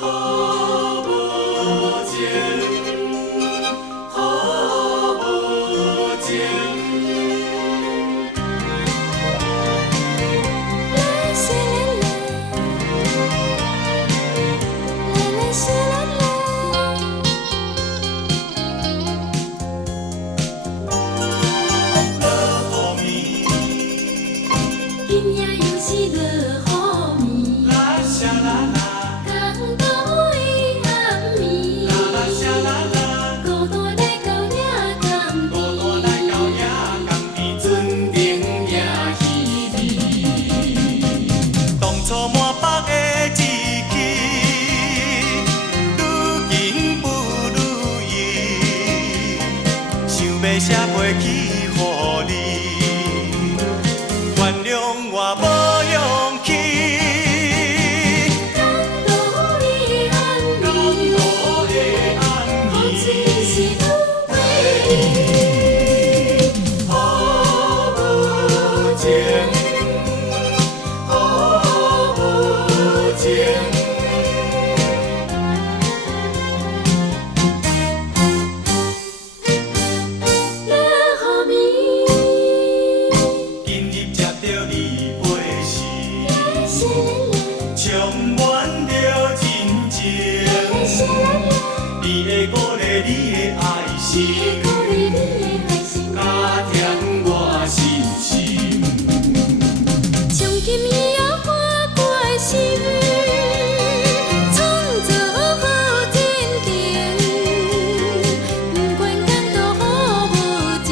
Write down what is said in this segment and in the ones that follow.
好无情，好无情。来西来来，来西来来。落雨暝，今夜又是落雨暝，啦沙啦啦，港岛的暗暝，啦沙啦啦，孤单来到夜港孤边，单来到夜港边，船顶也稀微。当初满北的志气，如今不如意，想要写飞去予你，原谅我无勇气。港岛的暗港暝，岛的暗风暝，吹是愈美丽。好无情，好无情。落雨暝，今日接到你飞时，来西来充满着真情。来，来西来来。你的鼓励，你的爱心，鼓励你的爱心，加添我信心。从今以后我决心，创造好前程，不管港岛好无情，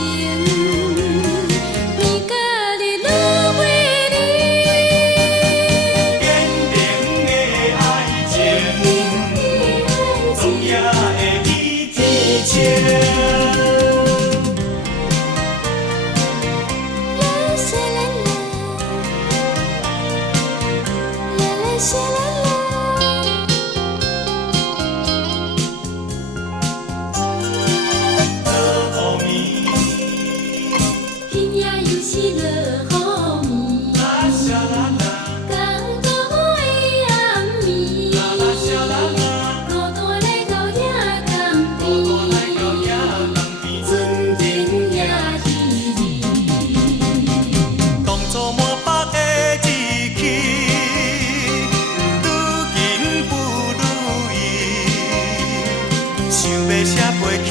变甲日落美丽。坚定的爱情，总也会比天晴。来西来来，来西来来。落雨暝，今夜又是落雨暝，啦沙啦啦，港岛的暗暝，啦沙啦啦，孤单来到夜港孤单来到夜边，港边，船顶也稀微。当初满北的志气，如今不如意，想要写飞去